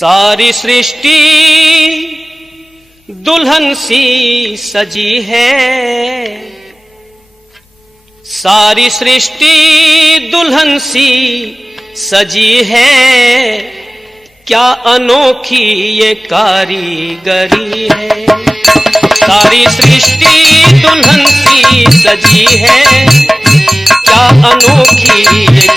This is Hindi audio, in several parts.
सारी सृष्टि दुल्हन सी सजी है, सारी सृष्टि दुल्हन सी सजी है, क्या अनोखी ये कारीगरी है। सारी सृष्टि दुल्हन सी सजी है, क्या अनोखी ये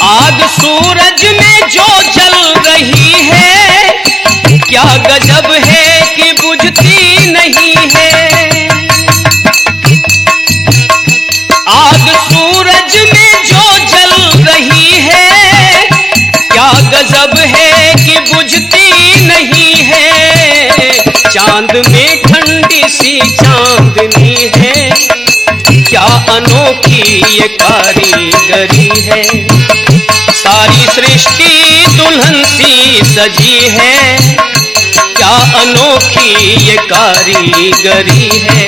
आग सूरज में जो जल रही है, क्या गजब है कि बुझती नहीं है। आग सूरज में जो जल रही है, क्या गजब है कि बुझती नहीं है। चांद में ठंडी सी चांदनी है, क्या अनोखी ये कारीगरी है। सारी सृष्टि दुल्हन सी सजी है, क्या अनोखी ये कारीगरी है।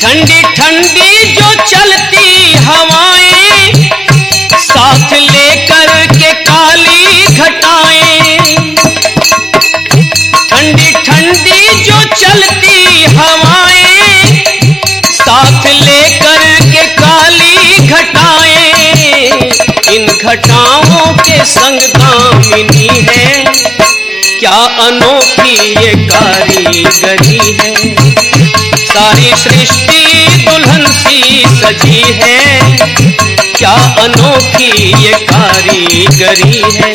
ठंडी ठंडी जो चलती हवाएं, साथ लेकर के काली घटाएं। ठंडी ठंडी जो चलती हवाएं, साथ लेकर के काली घटाएं। इन घटाओं के संग दामिनी है, क्या अनोखी ये कारीगरी है। सारी सृष्टि दुल्हन सी सजी है, क्या अनोखी ये कारीगरी है।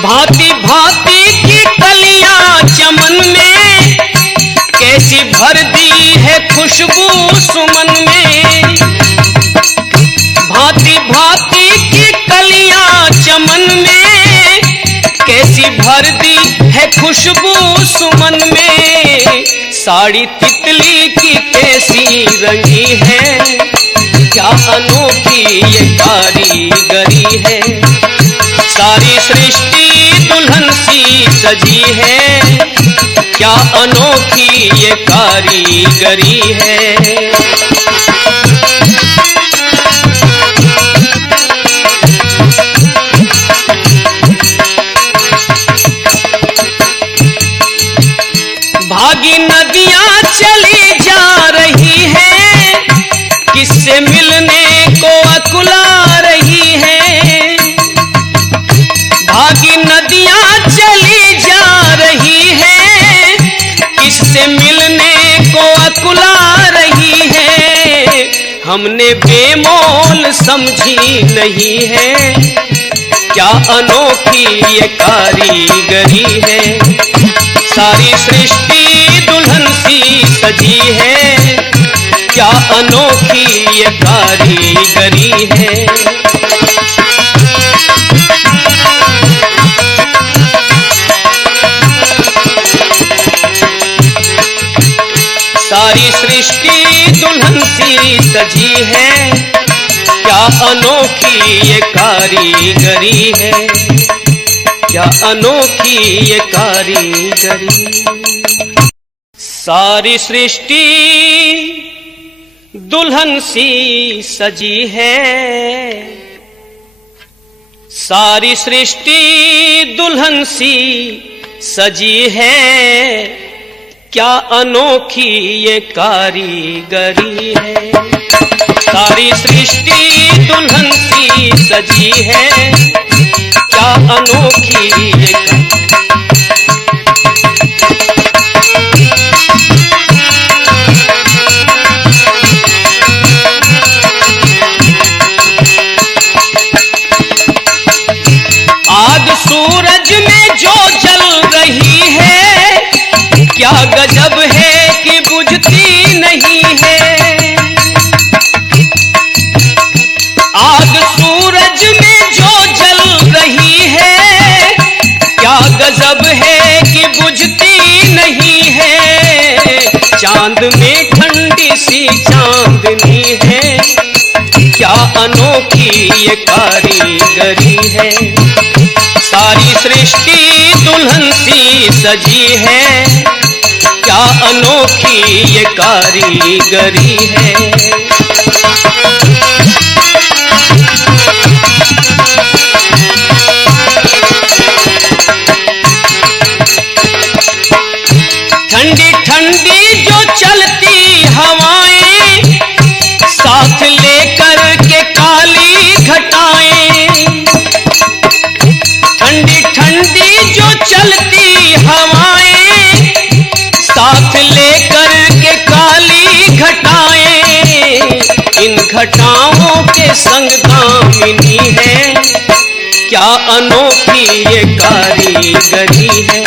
भांति भांति की कलियां चमन में, कैसी भर दी है खुशबू सुमन में। भांति भांति की कलियां चमन में, कैसी भर दी है खुशबू सुमन में। साड़ी तितली की कैसी रंगी है, क्या अनोखी ये कारीगरी है। सारी सृष्टि दुल्हन सी सजी है, क्या अनोखी ये कारीगरी है। भागी नदियां चली जा रही हैं, किससे मिलने को अकुला रही हैं। भागी नदियां चली जा रही हैं, किससे मिलने को अकुला रही है। हमने बेमोल समझी नहीं है, क्या अनोखी ये कारीगरी है। सारी सृष्टि दुल्हन सी सजी है, क्या अनोखी ये कारीगरी है। सारी सृष्टि दुल्हन सी सजी है, क्या अनोखी ये कारीगरी है। क्या अनोखी ये कारीगरी। सारी सृष्टि दुल्हन सी सजी है, सारी सृष्टि दुल्हन सी सजी है, क्या अनोखी ये कारीगरी है। सारी सृष्टि दुल्हन सी सजी है, क्या अनोखी ये आग सूरज में जो जल रही है, क्या क्या गजब है कि बुझती नहीं है। आग सूरज में जो जल रही है, क्या गजब है कि बुझती नहीं है। चांद में ठंडी सी चांदनी है, क्या अनोखी ये कारीगरी है। सारी सृष्टि दुल्हन सी सजी है, क्या अनोखी ये कारीगरी है। ठंडी ठंडी जो चलती हवाएं, साथ लेकर के काली घटाएं। ठंडी ठंडी जो चलती हवाएं, साथ लेकर के काली घटाएं। इन घटाओं के संग दामिनी है, क्या अनोखी ये कारीगरी है।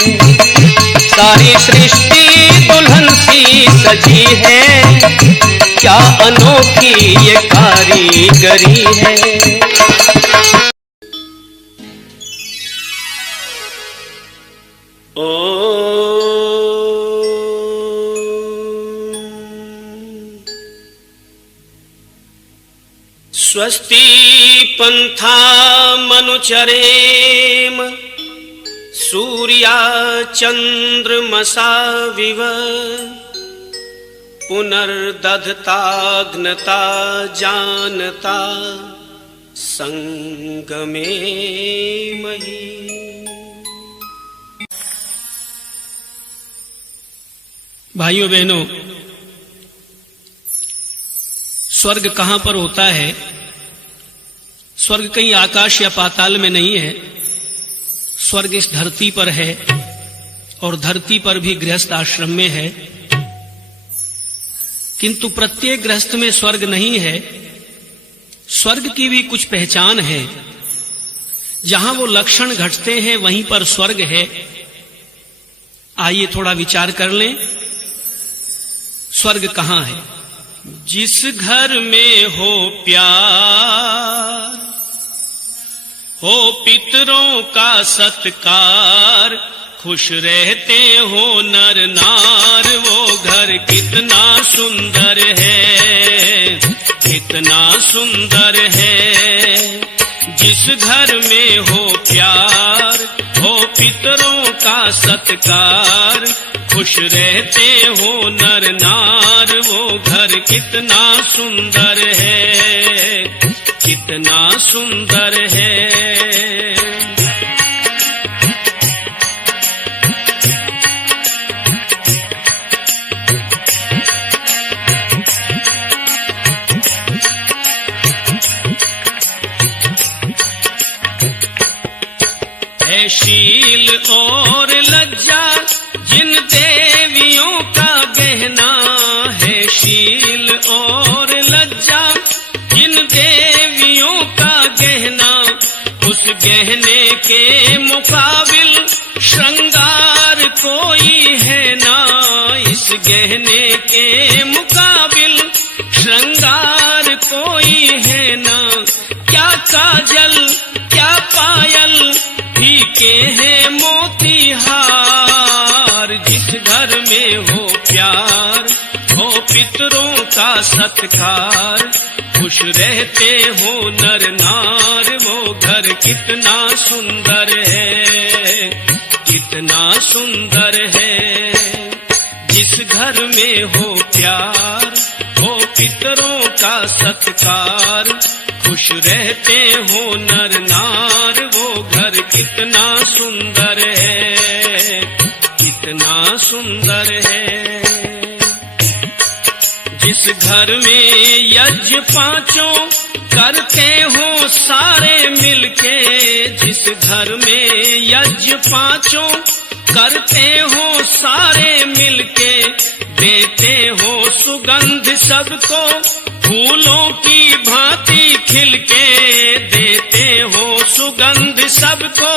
सारी सृष्टि दुल्हन सी सजी है, क्या अनोखी ये कारीगरी है। ओ स्वस्ति पंथा मनुचरेम, सूर्या चंद्रमसा विव, पुनर्दधता घ्नता जानता संगमे मही। भाइयों बहनों, स्वर्ग कहां पर होता है? स्वर्ग कहीं आकाश या पाताल में नहीं है। स्वर्ग इस धरती पर है, और धरती पर भी गृहस्थ आश्रम में है। किंतु प्रत्येक गृहस्थ में स्वर्ग नहीं है। स्वर्ग की भी कुछ पहचान है। जहां वो लक्षण घटते हैं वहीं पर स्वर्ग है। आइए थोड़ा विचार कर लें, स्वर्ग कहां है? जिस घर में हो प्यार, हो पितरों का सत्कार, खुश रहते हो नर नार, वो घर कितना सुंदर है, कितना सुंदर है। जिस घर में हो प्यार, हो पितरों का सत्कार, खुश रहते हो नर नार, वो घर कितना सुंदर है, कितना सुंदर है। है शील और लज्जा जिन देवियों का गहना, है शील और लज्जा जिन देवियों का गहना, उस गहने के मुकाबिल श्रृंगार कोई है ना, इस गहने के मुकाबिल श्रृंगार कोई है ना। क्या काजल क्या पायल फीके हैं मोतीहार, जिस घर में हो प्यार, हो पितरों का सत्कार, खुश रहते हो नर नार, वो घर कितना सुंदर है, कितना सुंदर है। जिस घर में हो प्यार, हो पितरों का सत्कार, खुश रहते हो नर नार, वो घर कितना सुंदर है, कितना सुंदर है। जिस घर में यज्ञ पांचों करते हो सारे मिलके, जिस घर में यज्ञ पांचों करते हो सारे मिलके, देते हो सुगंध सबको फूलों की भांति खिलके, देते हो सुगंध सबको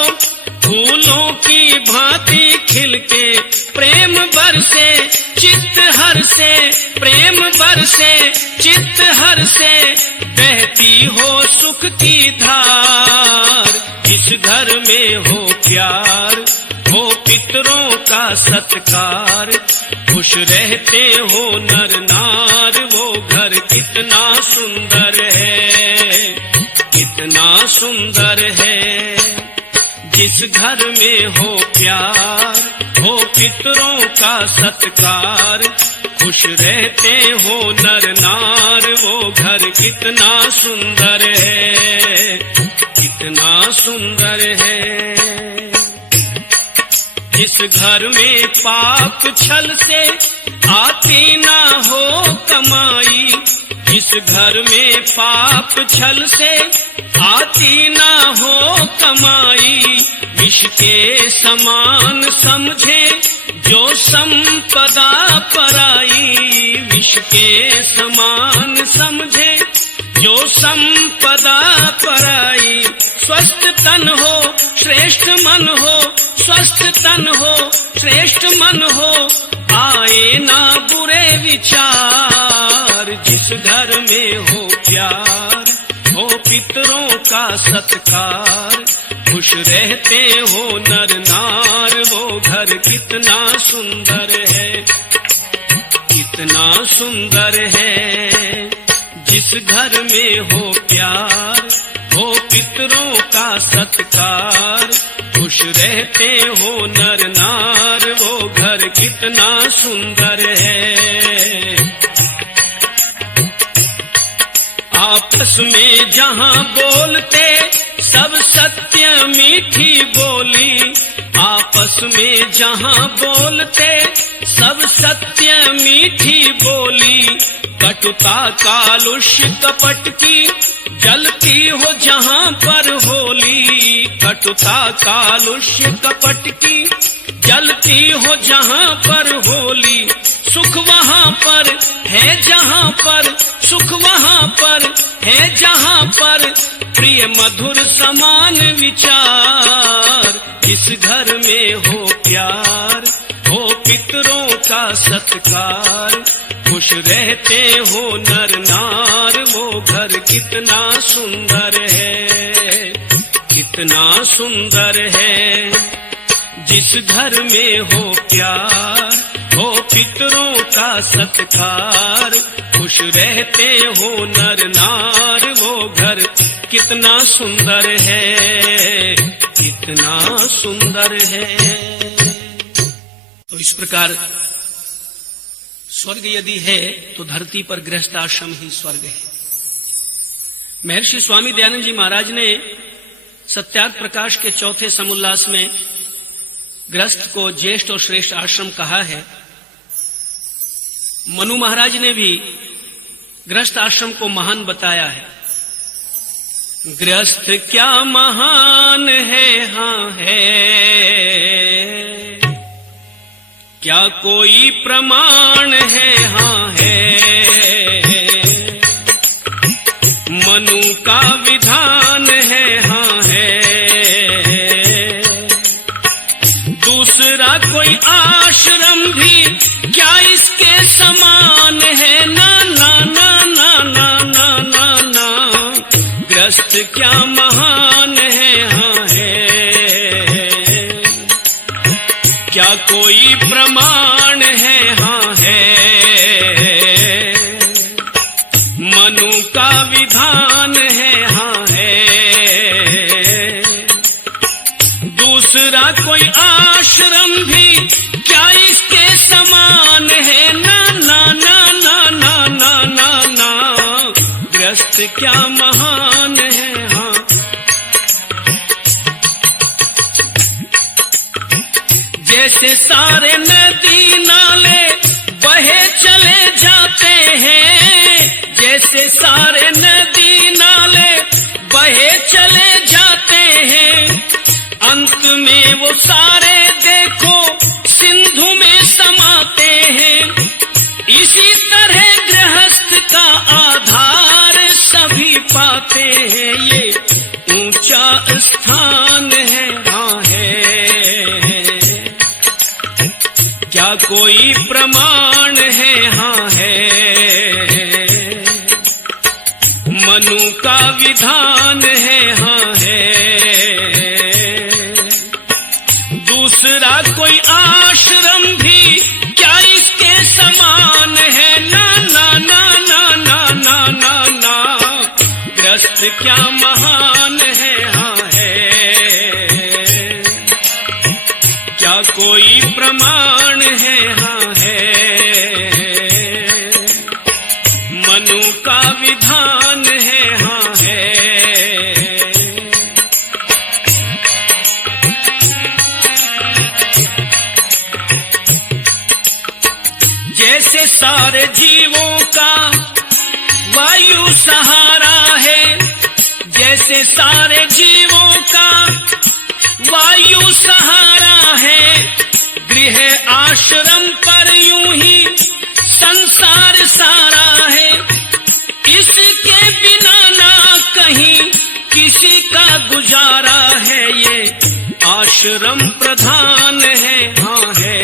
फूलों की भांति खिलके प्रेम बरसे चित्त हर से, प्रेम बरसे चित्त हर से, बहती हो सुख की धार। जिस घर में हो प्यार, हो पितरों का सत्कार, खुश रहते हो नर नार, वो घर कितना सुंदर है, कितना सुंदर है। जिस घर में हो प्यार, हो पितरों का सत्कार, खुश रहते हो नर नार, वो घर कितना सुंदर है, कितना सुंदर है। जिस घर में पाप छल से आती ना हो कमाई, जिस घर में पाप छल से आती ना हो कमाई, विष के समान समझे जो संपदा पराई, विष के समान समझे जो संपदा पराई। स्वस्थ तन हो श्रेष्ठ मन हो, स्वस्थ तन हो श्रेष्ठ मन हो, आए ना बुरे विचार। जिस घर में हो प्यार, हो पितरों का सत्कार, खुश रहते हो नर नार, वो घर कितना सुंदर है, कितना सुंदर है। जिस घर में हो प्यार, हो पितरों का सत्कार, खुश रहते हो नर नार, वो घर कितना सुंदर है। आपस में जहां बोलते सब सत्य मीठी बोली, आपस में जहां बोलते सब सत्य मीठी बोली, कटुता कालुष्य कपट की जलती हो जहां पर होली, कटुता कालुष्य कपट की जलती हो जहां पर होली। सुख वहां पर है जहां पर, सुख वहां पर है जहां पर, प्रिय मधुर समान विचार। इस घर में हो प्यार, हो पितरों का सत्कार, खुश रहते हो नर नार, वो घर कितना सुंदर है, कितना सुंदर है। जिस घर में हो प्यार, हो पितरों का सत्कार, खुश रहते हो नर नार, वो घर कितना सुंदर है, कितना सुंदर है। तो इस प्रकार स्वर्ग यदि है तो धरती पर गृहस्थ आश्रम ही स्वर्ग है। महर्षि स्वामी दयानंद जी महाराज ने सत्यार्थ प्रकाश के चौथे समुल्लास में गृहस्थ को ज्येष्ठ और श्रेष्ठ आश्रम कहा है। मनु महाराज ने भी गृहस्थ आश्रम को महान बताया है। गृहस्थ क्या महान है, हाँ है, क्या कोई प्रमाण है, हाँ है, मनु का विधान है, हाँ है, दूसरा कोई आश्रम भी क्या इसके समान है, ना ना ना ना ना ना ना ना, गृहस्थ क्या महान है, हाँ है, क्या कोई प्रमाण है, हाँ है, मनु का विधान है, हाँ है, दूसरा कोई आश्रम भी क्या इसके समान है, ना ना ना ना ना ना ना ना, गृहस्थ क्या महान है, हाँ। जैसे सारे नदी नाले बहे चले जाते हैं, जैसे सारे नदी नाले बहे चले जाते हैं, अंत में वो सारे देखो सिंधु में समाते हैं। इसी तरह गृहस्थ का आधार सभी पाते हैं, ये ऊंचा स्थान है, हाँ है, कोई प्रमाण है, हाँ है, मनु का विधान है, हाँ है, दूसरा कोई आश्रम भी क्या इसके समान है, ना ना ना ना ना ना ना ना, ग्रस्त क्या महान है, हाँ है, क्या कोई प्रमाण है, हाँ है, मनु का विधान है, हाँ है। जैसे सारे जीवों का वायु सहारा है, जैसे सारे जीवों का वायु सहारा है, गृह आश्रम पर यूं ही संसार सारा है, इसके बिना ना कहीं किसी का गुजारा है, ये आश्रम प्रधान है, हाँ है,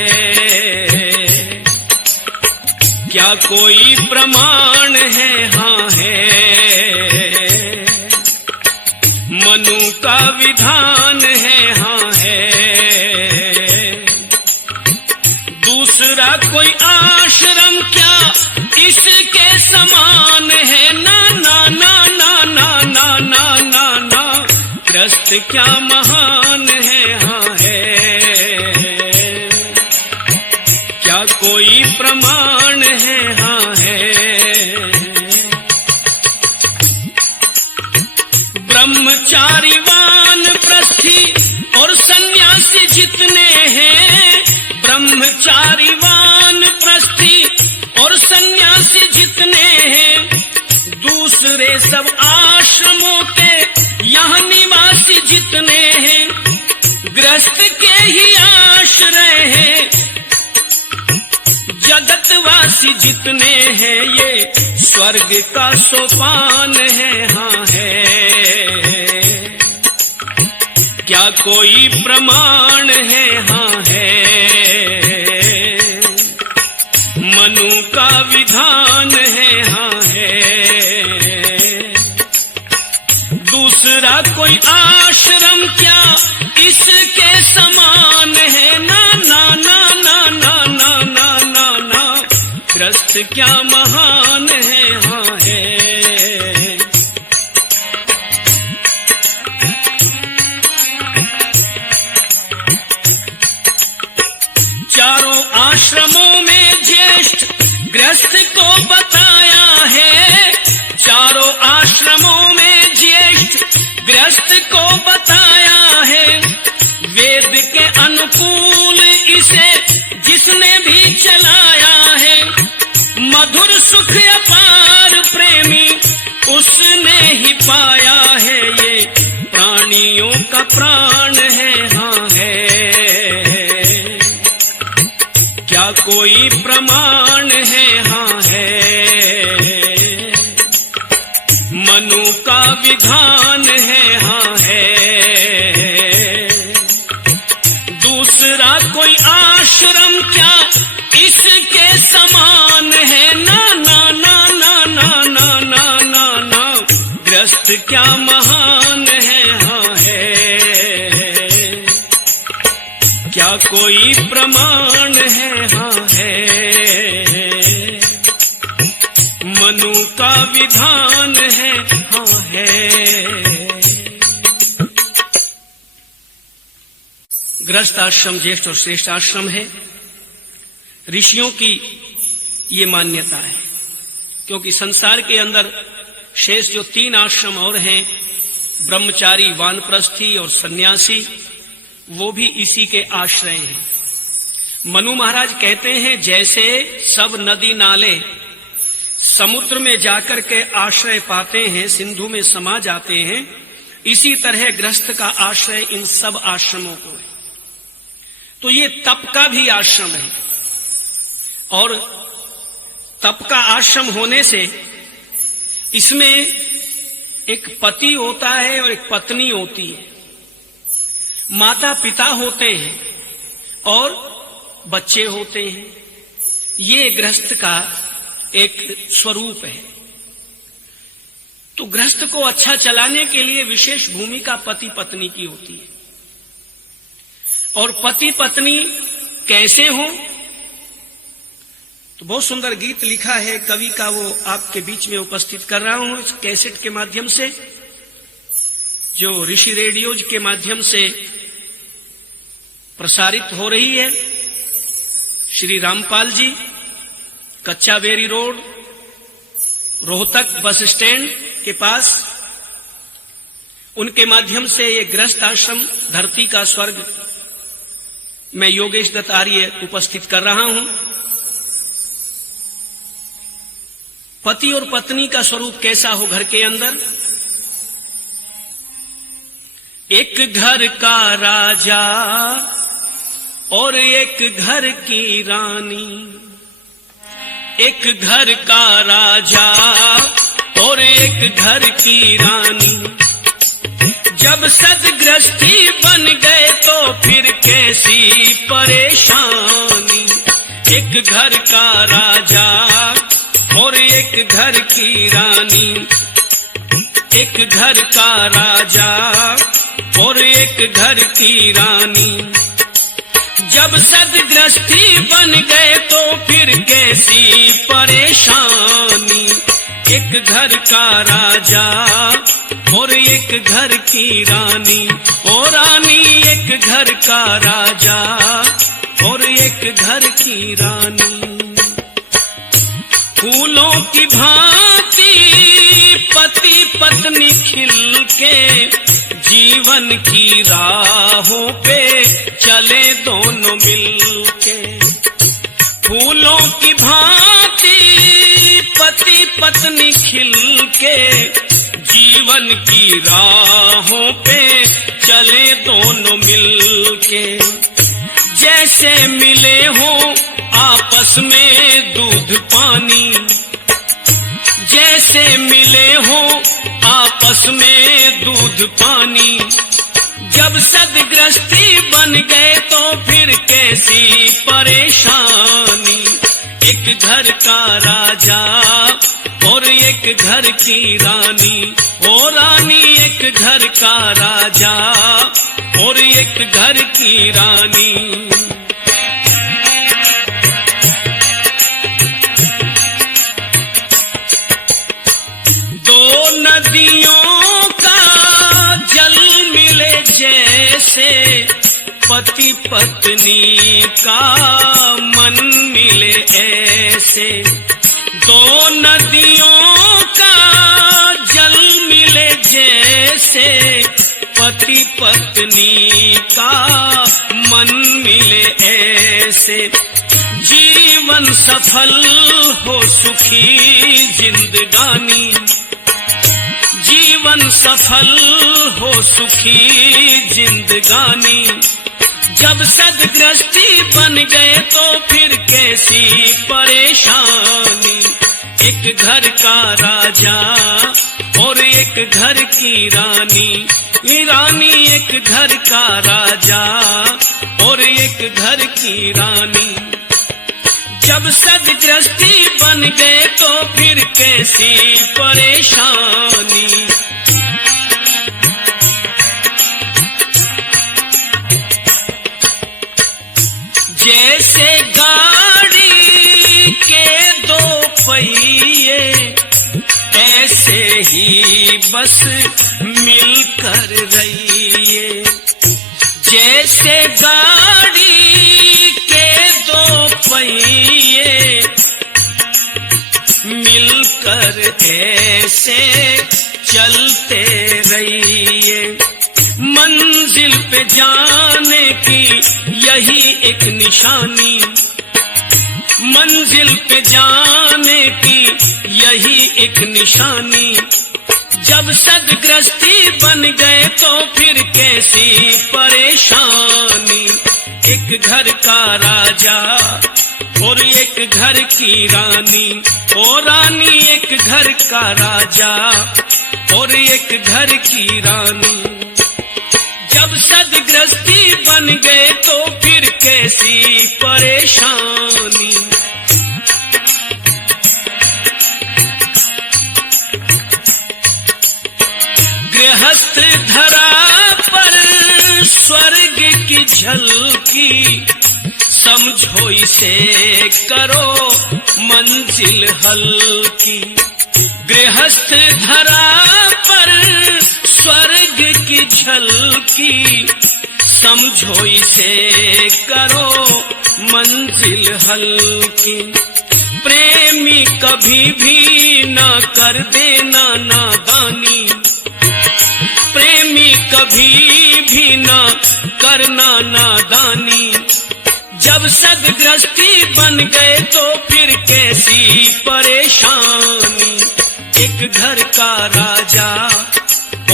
क्या कोई प्रमाण है, हाँ है, मनु का विधान है, हाँ है, दूसरा कोई आश्रम क्या इसके समान है, ना ना ना ना ना ना ना ना ना, ग्रस्त क्या महान है, हाँ है, क्या कोई प्रमाण है, हाँ है। ब्रह्मचारी वानप्रस्थी और सन्यासी जितने हैं, ब्रह्मचारी वानप्रस्थी और सन्यासी जितने हैं, दूसरे सब आश्रमों के यहाँ निवासी जितने हैं, ग्रस्त के ही आश्रय हैं, जगतवासी जितने हैं, ये स्वर्ग का सोपान है, हाँ है, क्या कोई प्रमाण है, हाँ है, मनु का विधान है, हाँ है, दूसरा कोई आश्रम क्या इसके समान है, ना ना ना ना ना ना ना ना ना, ग्रस्त क्या महान है, हाँ है। चारों आश्रमों में ज्येष्ठ गृहस्थ को बताया है, चारों आश्रमों में ज्येष्ठ गृहस्थ को बताया है, वेद के अनुकूल इसे जिसने भी चलाया है, मधुर सुख अपार प्रेमी उसने ही पाया है, ये प्राणियों का प्राण है, हाँ है, क्या कोई प्रमाण है, हाँ है, मनु का विधान है, हाँ है, दूसरा कोई आश्रम क्या इसके समान है, ना ना ना ना ना ना ना ना ना, ग्रस्त क्या महान है, हाँ है, क्या कोई प्रमाण है, हाँ है, मनु का विधान है, हाँ है। गृहस्थ आश्रम ज्येष्ठ और श्रेष्ठ आश्रम है। ऋषियों की ये मान्यता है, क्योंकि संसार के अंदर शेष जो 3 आश्रम और हैं, ब्रह्मचारी, वानप्रस्थी और सन्यासी, वो भी इसी के आश्रय हैं। मनु महाराज कहते हैं, जैसे सब नदी नाले समुद्र में जाकर के आश्रय पाते हैं, सिंधु में समा जाते हैं, इसी तरह गृहस्थ का आश्रय इन सब आश्रमों को है। तो ये तप का भी आश्रम है, और तप का आश्रम होने से इसमें एक पति होता है और एक पत्नी होती है, माता पिता होते हैं और बच्चे होते हैं, ये गृहस्थ का एक स्वरूप है। तो गृहस्थ को अच्छा चलाने के लिए विशेष भूमिका पति पत्नी की होती है। और पति पत्नी कैसे हो, तो बहुत सुंदर गीत लिखा है कवि का, वो आपके बीच में उपस्थित कर रहा हूं इस कैसेट के माध्यम से, जो ऋषि रेडियोज के माध्यम से प्रसारित हो रही है। श्री रामपाल जी, कच्चा berry road, Rohtak bus stand के पास, उनके माध्यम से ये गृहस्थ आश्रम धरती का स्वर्ग मैं योगेश दत्त आर्य उपस्थित कर रहा हूं। पति और पत्नी का स्वरूप कैसा हो घर के अंदर? एक घर का राजा और एक घर की रानी, एक घर का राजा और एक घर की रानी, जब सदगृहस्थी बन गए तो फिर कैसी परेशानी। एक घर का राजा और एक घर की रानी, एक घर का राजा और एक घर की रानी, जब सदगृहस्थी बन गए तो फिर कैसी परेशानी। एक घर का राजा और एक घर की रानी, ओ रानी एक घर का राजा और एक घर की रानी। फूलों की भांति पति पत्नी खिल के जीवन की राहों पे चले दोनों मिलके। फूलों की भांति पति पत्नी खिल के जीवन की राहों पे चले दोनों मिलके। जैसे मिले हो आपस में दूध पानी, जैसे मिले हो आपस में दूध पानी, जब सदगृहस्थी बन गए तो फिर कैसी परेशानी। एक घर का राजा और एक घर की रानी, ओ रानी एक घर का राजा और एक घर की रानी। दो नदियों का जल मिले जैसे, पति पत्नी का मन मिले ऐसे। दो नदियों का जल मिले जैसे, पति पत्नी का मन मिले ऐसे। जीवन सफल हो सुखी जिंदगानी, जीवन सफल हो सुखी जिंदगानी, जब सदगृहस्थी बन गए तो फिर कैसी परेशानी। एक घर का राजा और एक घर की रानी, रानी एक घर का राजा और एक घर की रानी, जब सदगृहस्थी बन गए तो फिर कैसी परेशानी। जैसे गाड़ी के दो पहिए, ऐसे ही बस मिलकर रहिए। जैसे गाड़ी के दो पहिए, मिलकर ऐसे चलते रहिए। मंजिल पे जाने की यही एक निशानी, मंजिल पे जाने की यही एक निशानी, जब सदगृहस्थी बन गए तो फिर कैसी परेशानी। एक घर का राजा और एक घर की रानी, ओ रानी एक घर का राजा और एक घर की रानी, जब सदगृहस्थी बन गए तो फिर कैसी परेशानी। की झलकी, समझो इसे करो मंजिल हल्की। गृहस्थ धरा पर स्वर्ग की झलकी, समझो इसे करो मंजिल हल्की। प्रेमी कभी भी न कर देना नादानी, प्रेमी कभी भी न करना नादानी। जब सदगृहस्थी बन गए तो फिर कैसी परेशानी। एक घर का राजा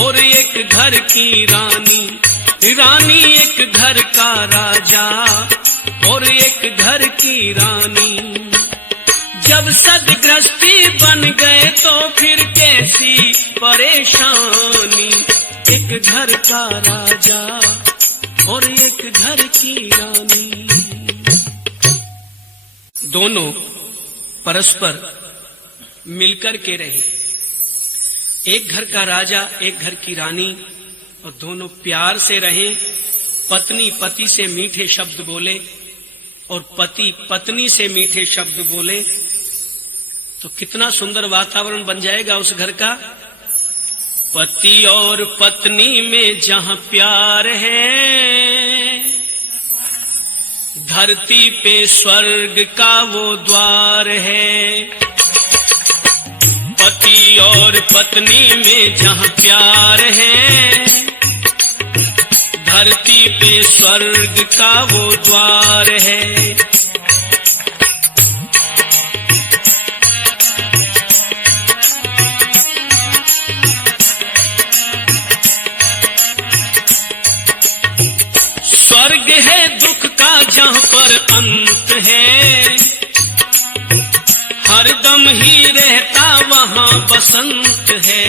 और एक घर की रानी, रानी एक घर का राजा और एक घर की रानी। जब सदगृहस्थी बन गए तो फिर कैसी परेशानी। एक घर का राजा और एक घर की रानी। दोनों परस्पर मिलकर के रहे, एक घर का राजा एक घर की रानी, और दोनों प्यार से रहे। पत्नी पति से मीठे शब्द बोले और पति पत्नी से मीठे शब्द बोले, तो कितना सुंदर वातावरण बन जाएगा उस घर का। पति और पत्नी में जहां प्यार है, धरती पे स्वर्ग का वो द्वार है। पति और पत्नी में जहां प्यार है, धरती पे स्वर्ग का वो द्वार है। स्वर्ग है दुख का जहां पर अंत है, हरदम ही रहता वहां बसंत है।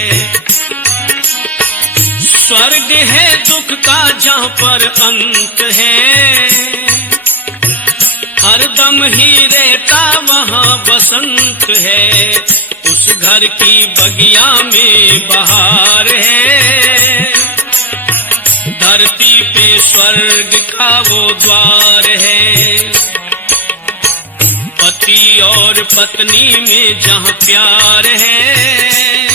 स्वर्ग है दुख का जहां पर अंत है, हरदम ही रहता वहां बसंत है। उस घर की बगिया में बहार है, धरती पे स्वर्ग का वो द्वार है। पति और पत्नी में जहां प्यार है,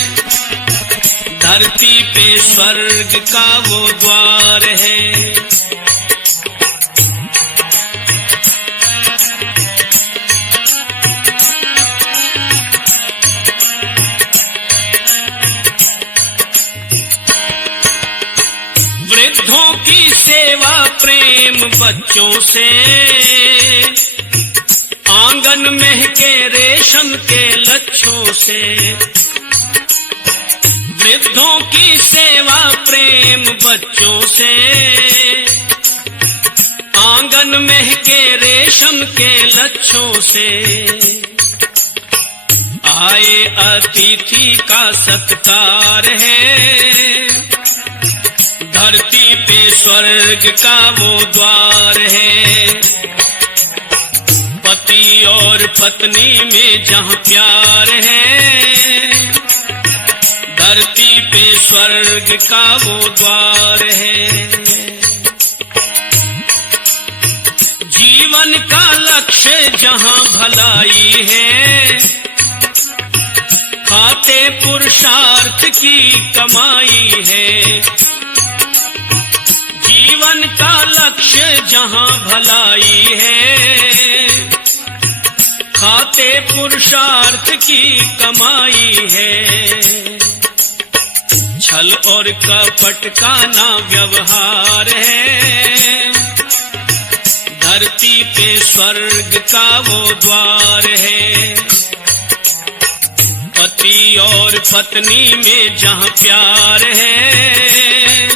धरती पे स्वर्ग का वो द्वार है। वृद्धों की सेवा प्रेम बच्चों से, आंगन महके रेशम के लच्छों से। वृद्धों की सेवा प्रेम बच्चों से, आंगन महके रेशम के लच्छों से। आए अतिथि का सत्कार है, धरती पे स्वर्ग का वो द्वार है। पति और पत्नी में जहां प्यार है, धरती पे स्वर्ग का वो द्वार है। जीवन का लक्ष्य जहां भलाई है, खाते पुरुषार्थ की कमाई है। जीवन का लक्ष्य जहां भलाई है, खाते पुरुषार्थ की कमाई है। छल और कपट का ना व्यवहार है, धरती पे स्वर्ग का वो द्वार है। पति और पत्नी में जहां प्यार है,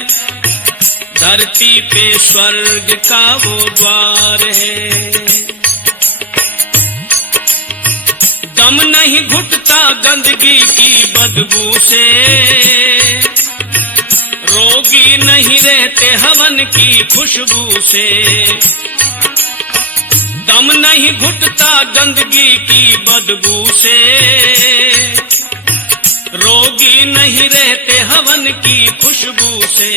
धरती पे स्वर्ग का वो द्वार है। दम नहीं घुटता गंदगी की बदबू से, रोगी नहीं रहते हवन की खुशबू से। दम नहीं घुटता गंदगी की बदबू से, रोगी नहीं रहते हवन की खुशबू से।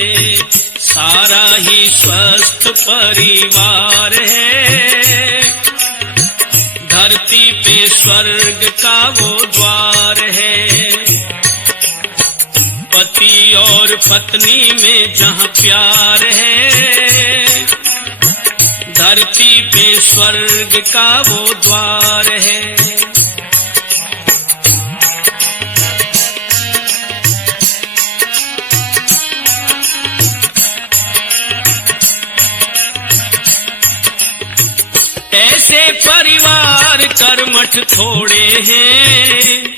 सारा ही स्वस्थ परिवार है, धरती पे स्वर्ग का वो द्वार है। पति और पत्नी में जहाँ प्यार है, धरती पे स्वर्ग का वो द्वार है। ऐसे परिवार कर्मठ थोड़े हैं,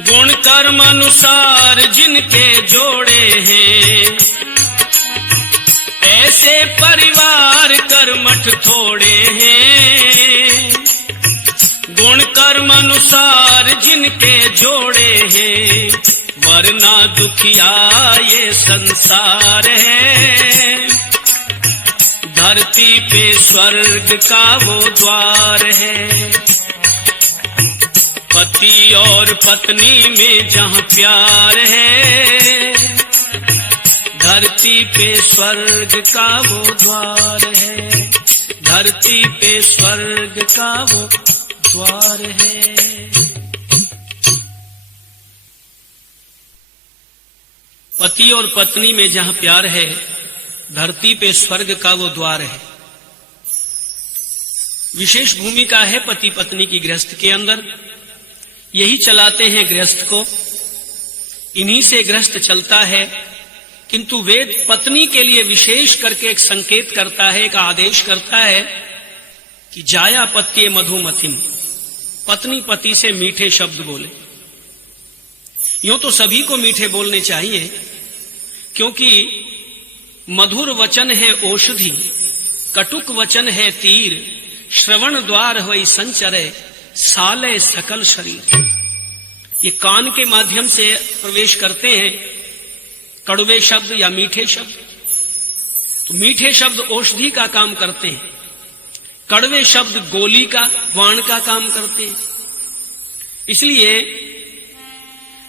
गुण कर्म अनुसार जिनके जोड़े हैं। ऐसे परिवार कर्मठ थोड़े हैं, गुण कर्म अनुसार जिनके जोड़े हैं। वरना दुखिया ये संसार है, धरती पे स्वर्ग का वो द्वार है। पति और पत्नी में जहाँ प्यार है, धरती पे स्वर्ग का वो द्वार है, धरती पे स्वर्ग का वो द्वार है। पति और पत्नी में जहाँ प्यार है, धरती पे स्वर्ग का वो द्वार है। विशेष भूमिका है पति पत्नी की गृहस्थ के अंदर, यही चलाते हैं गृहस्थ को, इन्हीं से गृहस्थ चलता है। किंतु वेद पत्नी के लिए विशेष करके एक संकेत करता है, एक आदेश करता है कि जाया पत्ये मधुमतिम, पत्नी पति से मीठे शब्द बोले। यूं तो सभी को मीठे बोलने चाहिए, क्योंकि मधुर वचन है औषधि, कटुक वचन है तीर, श्रवण द्वार होई संचरे, साले सकल शरीर। ये कान के माध्यम से प्रवेश करते हैं कड़वे शब्द या मीठे शब्द। तो मीठे शब्द औषधि का काम करते हैं, कड़वे शब्द गोली का, बाण का काम करते हैं। इसलिए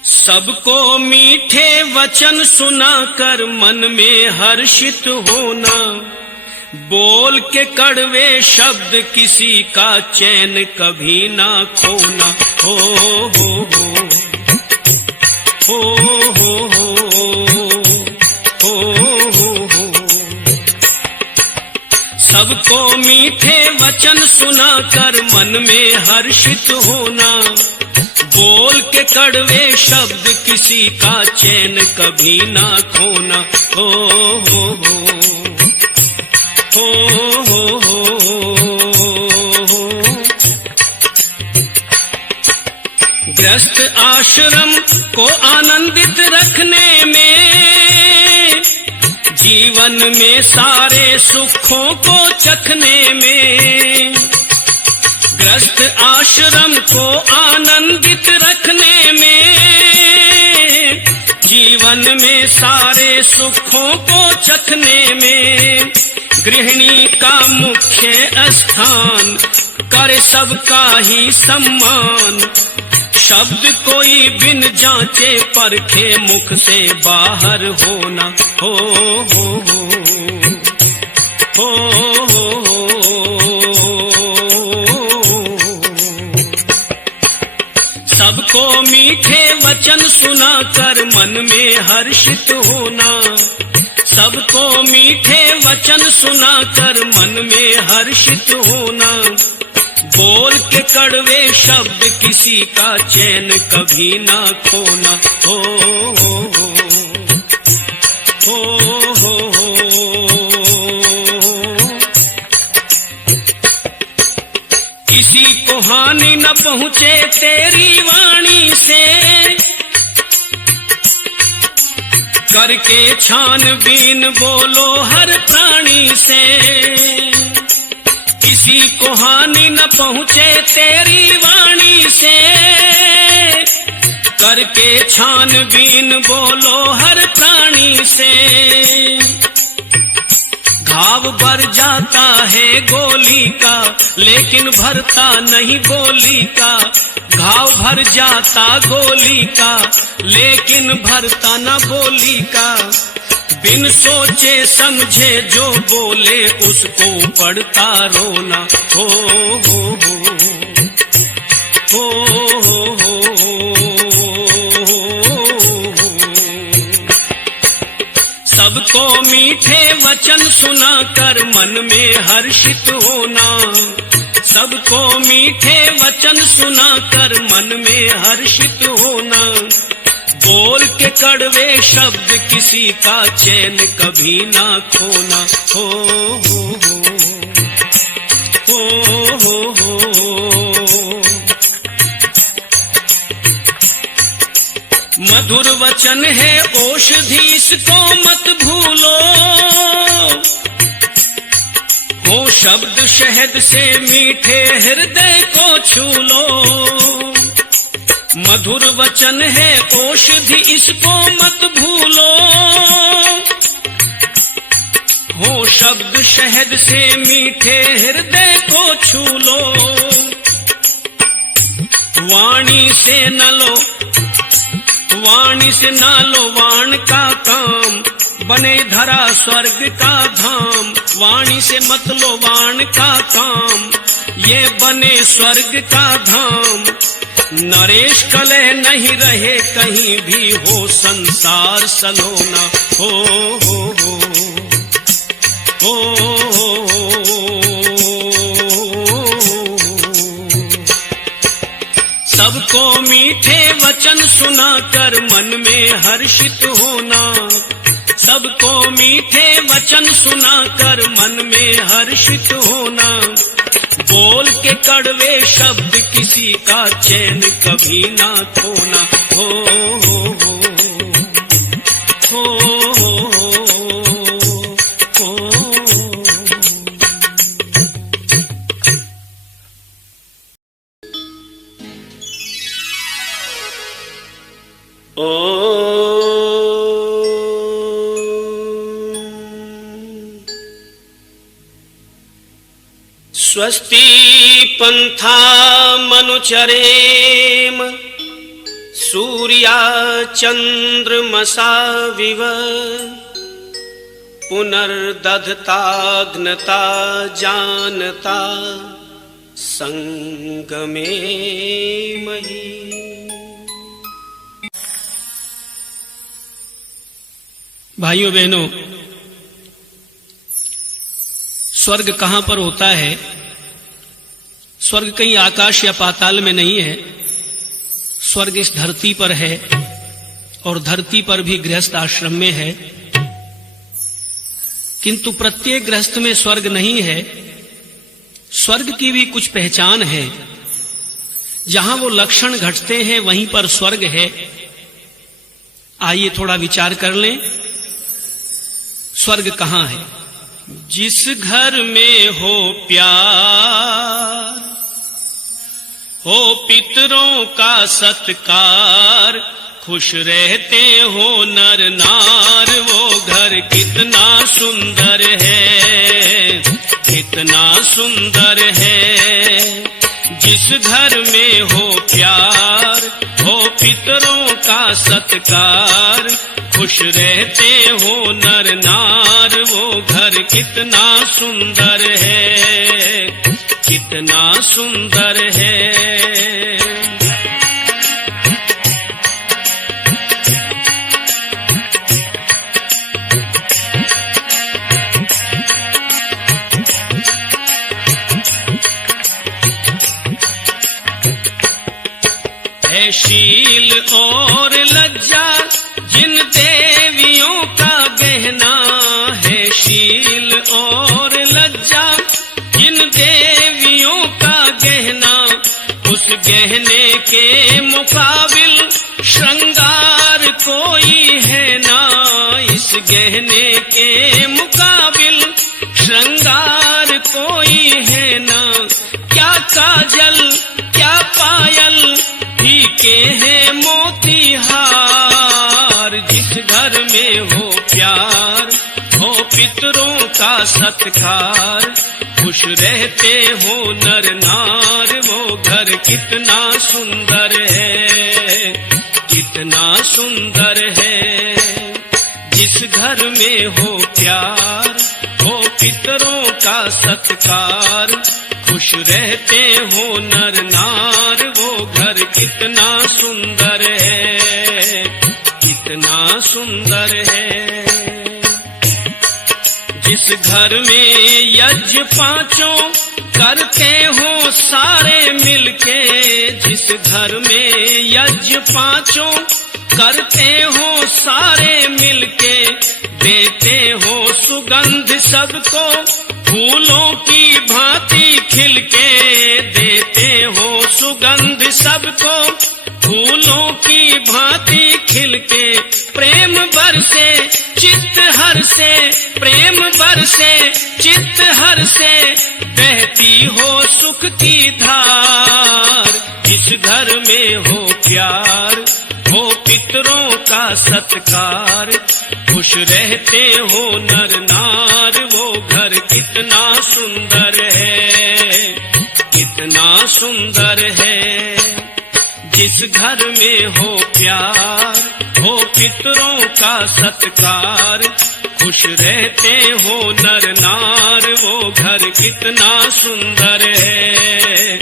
सबको मीठे वचन सुनाकर मन में हर्षित होना, बोल के कड़वे शब्द किसी का चैन कभी ना खोना। हो हो हो हो हो हो हो हो। सबको मीठे वचन सुनाकर मन में हर्षित होना, बोल के कड़वे शब्द किसी का चैन कभी ना खोना। हो हो हो हो हो हो। गृहस्थ आश्रम को आनंदित रखने में, जीवन में सारे सुखों को चखने में, गृहस्थ आश्रम को आनंदित रखने में, जीवन में सारे सुखों को चखने में, गृहिणी का मुख्य स्थान करे सबका ही सम्मान। शब्द कोई बिन जांचे परखे मुख से बाहर होना। हो हो हो हो हो। सबको मीठे वचन सुनाकर मन में हर्षित होना, सबको मीठे वचन सुनाकर मन में हर्षित होना, बोल के कड़वे शब्द किसी का चैन कभी ना खोना। हो हो हो हो हो। किसी को हानि न पहुँचे तेरी वाणी से, करके छानबीन बोलो हर प्राणी से। किसी को हानि न पहुँचे तेरी वाणी से, करके छानबीन बोलो हर प्राणी से। घाव भर जाता है गोली का, लेकिन भरता नहीं बोली का। घाव भर जाता गोली का, लेकिन भरता न बोली का। बिन सोचे समझे जो बोले उसको पड़ता रोना। हो सबको मीठे वचन सुनाकर मन में हर्षित होना। सबको मीठे वचन सुनाकर मन में हर्षित होना। बोल के कड़वे शब्द किसी का चैन कभी ना खोना। हो मधुर वचन है औषधि इसको मत भूलो। हो शब्द शहद से मीठे हृदय को छू लो। मधुर वचन है औषधि इसको मत भूलो। हो शब्द शहद से मीठे हृदय को छू लो। वाणी से न लो, वाणी से ना लो वाण का काम, बने धरा स्वर्ग का धाम। वाणी से मत लो वाण का काम, ये बने स्वर्ग का धाम। नरेश कलह नहीं रहे कहीं भी, हो संसार सलोना। हो सबको मीठे वचन सुनाकर मन में हर्षित होना। सबको मीठे वचन सुनाकर मन में हर्षित होना। बोल के कड़वे शब्द किसी का चैन कभी ना खोना। हो स्वस्ति पंथा मनुचरेम, सूर्या चंद्रमसा विव, पुनर्दधताग्नता जानता संगमे मही। भाइयों बहनों, स्वर्ग कहां पर होता है? स्वर्ग कहीं आकाश या पाताल में नहीं है। स्वर्ग इस धरती पर है, और धरती पर भी गृहस्थ आश्रम में है। किंतु प्रत्येक गृहस्थ में स्वर्ग नहीं है। स्वर्ग की भी कुछ पहचान है। जहां वो लक्षण घटते हैं वहीं पर स्वर्ग है। आइए थोड़ा विचार कर लें, स्वर्ग कहां है? जिस घर में हो प्यार, हो पितरों का सत्कार, खुश रहते हो नर नार, वो घर कितना सुंदर है, कितना सुंदर है। जिस घर में हो प्यार, हो पितरों का सत्कार, खुश रहते हो नर नार, वो घर कितना सुंदर है, कितना सुंदर है। शील और लज्जा जिन देवियों का गहना है, शील और लज्जा जिन देवियों का गहना, उस गहने के मुकाबिल श्रृंगार कोई है ना। इस गहने के मुकाबिल श्रृंगार कोई है ना। क्या काजल क्या पायल फीके हैं मोतीहार। जिस घर में हो प्यार, हो पितरों का सत्कार, खुश रहते हो नर नार, वो घर कितना सुंदर है, कितना सुंदर है। जिस घर में हो प्यार, हो पितरों का सत्कार, खुश रहते हो नर नार, वो घर कितना सुंदर है, कितना सुंदर है। जिस घर में यज्ञ पांचों करते हो सारे मिलके, जिस घर में यज्ञ पांचों करते हो सारे मिलके, देते हो सुगंध सबको फूलों की भांति खिलके, देते हो सुगंध सबको फूलों की भांति खिलके, प्रेम बरसे चित्त हर से, प्रेम बरसे चित्त हर से, बहती हो सुख की धार। जिस घर में हो प्यार, हो पितरों का सत्कार, खुश रहते हो नर नार, वो घर कितना सुंदर है, कितना सुंदर है। जिस घर में हो प्यार, हो पितरों का सत्कार, खुश रहते हो नर नार, वो घर कितना सुंदर है,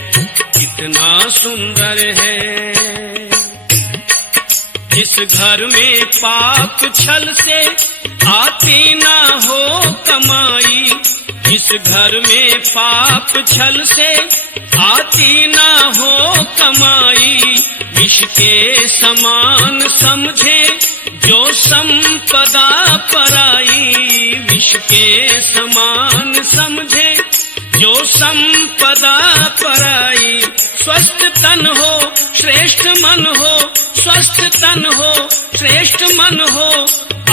कितना सुंदर है। जिस घर में पाप छल से आती ना हो कमाई, जिस घर में पाप छल से आती ना हो कमाई, विष के समान समझे जो संपदा पराई, विष के समान समझे जो संपदा पराई। स्वस्थ तन हो श्रेष्ठ मन हो, स्वस्थ तन हो श्रेष्ठ मन हो,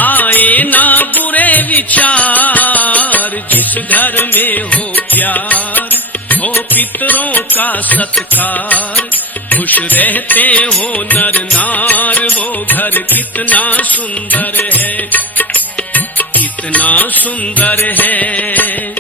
आए ना बुरे विचार। जिस घर में हो प्यार, हो पितरों का सत्कार, खुश रहते हो नर नार, वो घर कितना सुंदर है, कितना सुंदर है।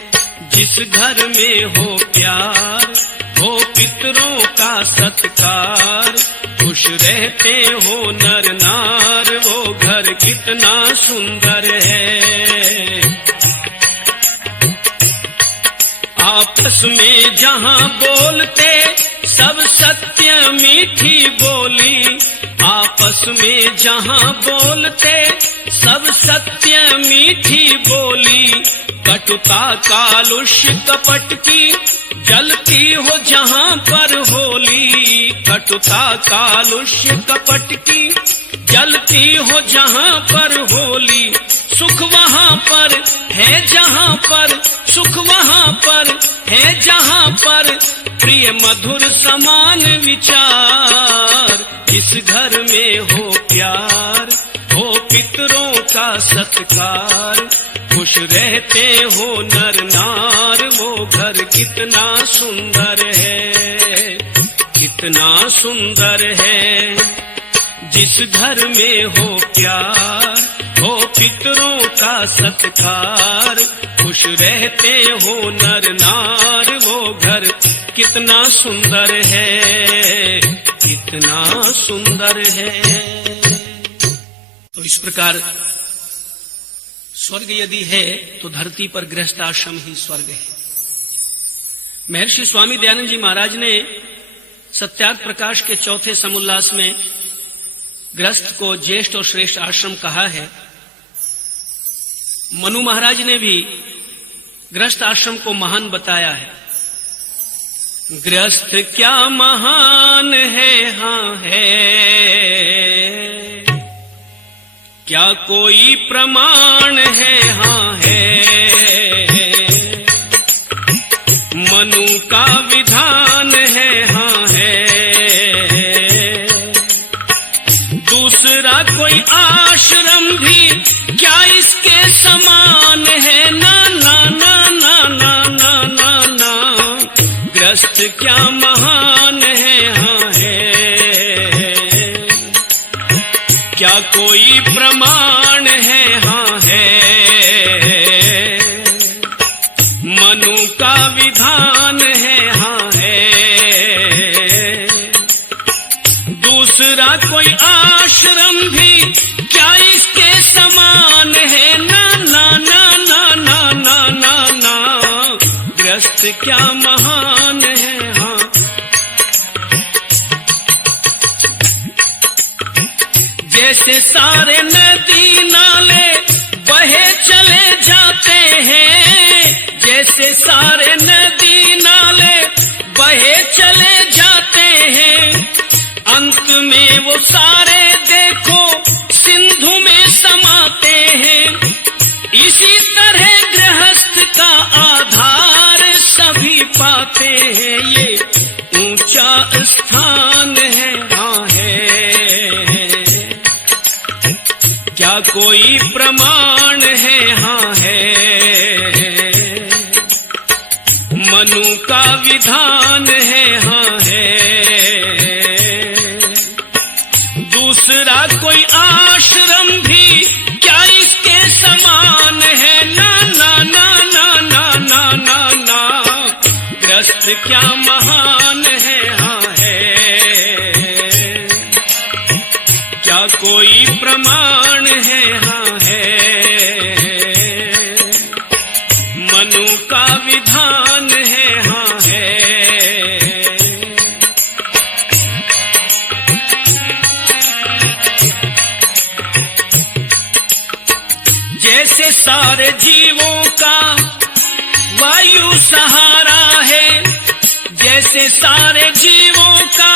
जिस घर में हो प्यार, हो पितरों का सत्कार, खुश रहते हो नर नार, वो घर कितना सुंदर है। आपस में जहां बोलते सब सत्य मीठी बोली, आपस में जहां बोलते सब सत्य मीठी बोली, कटुता कालुष्य कपट की जलती हो जहां पर होली, कटुता कालुष्य कपट की जलती हो जहां पर होली। सुख वहां पर है जहां पर, सुख वहां पर है जहां पर, प्रिय मधुर समान विचार। जिस घर में हो प्यार, हो पितरों का सत्कार, खुश रहते हो नर नार, वो घर कितना सुंदर है, कितना सुंदर है। जिस घर में हो प्यार, हो पितरों का सत्कार, खुश रहते हो नर नार, वो घर कितना सुंदर है, कितना सुंदर है। तो इस प्रकार स्वर्ग यदि है तो धरती पर गृहस्थ आश्रम ही स्वर्ग है। महर्षि स्वामी दयानंद जी महाराज ने सत्याग्रह प्रकाश के चौथे समुल्लास में गृहस्थ को ज्येष्ठ और श्रेष्ठ आश्रम कहा है। मनु महाराज ने भी गृहस्थ आश्रम को महान बताया है। गृहस्थ क्या महान है, हाँ है, क्या कोई प्रमाण है, हाँ है, मनु का विधान है, हाँ है, दूसरा कोई आश्रम भी क्या इसके समान है, ना ना ना ना ना ना ना ना, गृहस्थ क्या महान है, हाँ है, क्या कोई प्रमाण है, हाँ है, मनु का विधान है, हाँ है, दूसरा कोई आश्रम भी क्या इसके समान क्या महान है। हाँ, जैसे सारे नदी नाले बहे चले जाते हैं, जैसे सारे नदी नाले बहे चले जाते हैं, अंत में वो सारे देखो सिंधु में समाते हैं। इसी तरह गृहस्थ का आधार सभी पाते हैं, ये ऊंचा स्थान है। हाँ है, क्या कोई प्रमाण है। हाँ है, मनु का विधान है। हाँ है, दूसरा कोई आश्रम भी क्या इसके समान है। ना ना ना ना ना ना ना ना, गृहस्थ क्या महान है। हाँ है, क्या कोई प्रमाण है। हाँ है, मनु का विधान है। हाँ है, जैसे सारे जीवों का वायु सहारा है, जैसे सारे जीवों का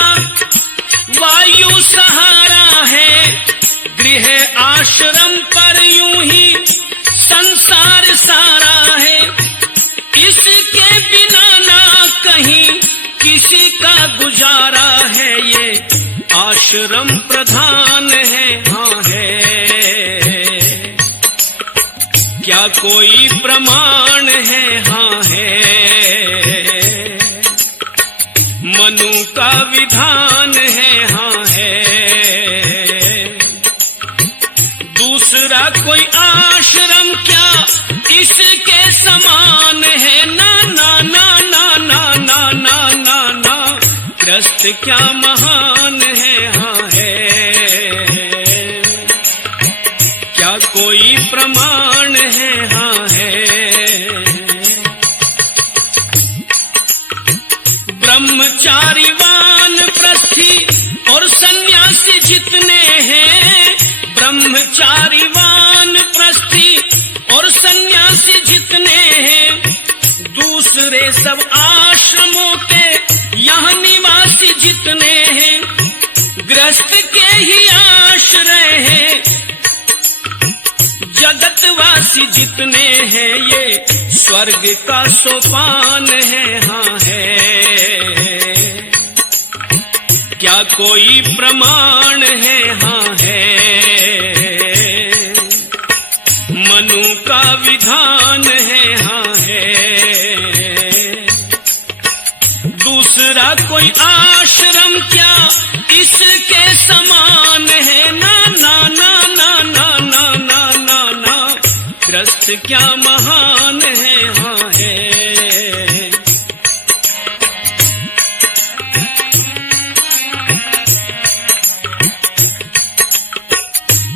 वायु सहारा है, गृह आश्रम पर यूं ही संसार सारा है। इसके बिना ना कहीं किसी का गुजारा है, ये आश्रम प्रधान है। हाँ है, क्या कोई प्रमाण है। हाँ है, मनु का विधान है। हाँ है, दूसरा कोई आश्रम क्या इसके समान है। ना ना ना ना ना ना ना ना ना, गृहस्थ क्या महान है। हाँ है, क्या कोई प्रमाण है। हाँ है, ब्रह्मचारी वानप्रस्थी और सन्यासी जितने हैं, ब्रह्मचारी वानप्रस्थी और सन्यासी जितने हैं, दूसरे सब आश्रमों के यहाँ निवासी जितने हैं, गृहस्थ के ही आश्रय हैं, जगतवासी जितने हैं, ये स्वर्ग का सोपान है। हाँ है, क्या कोई प्रमाण है। हाँ है, मनु का विधान है। हाँ है, दूसरा कोई आश्रम क्या इसके समान है। ना ना ना ना ना ना ना ना ना, गृहस्थ क्या महान है। हाँ है,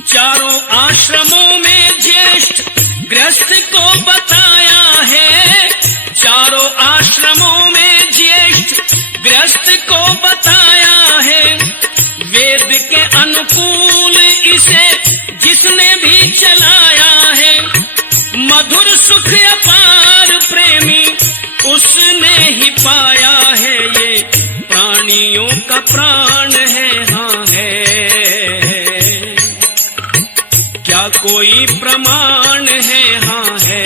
चारों आश्रमों में ज्येष्ठ गृहस्थ को बताया है, चारों आश्रमों में ज्येष्ठ गृहस्थ को बताया है। वेद के अनुकूल इसे जिसने भी चलाया है, मधुर सुख अपार प्रेमी उसने ही पाया है, ये प्राणियों का प्राण है। हाँ है, क्या कोई प्रमाण है। हाँ है,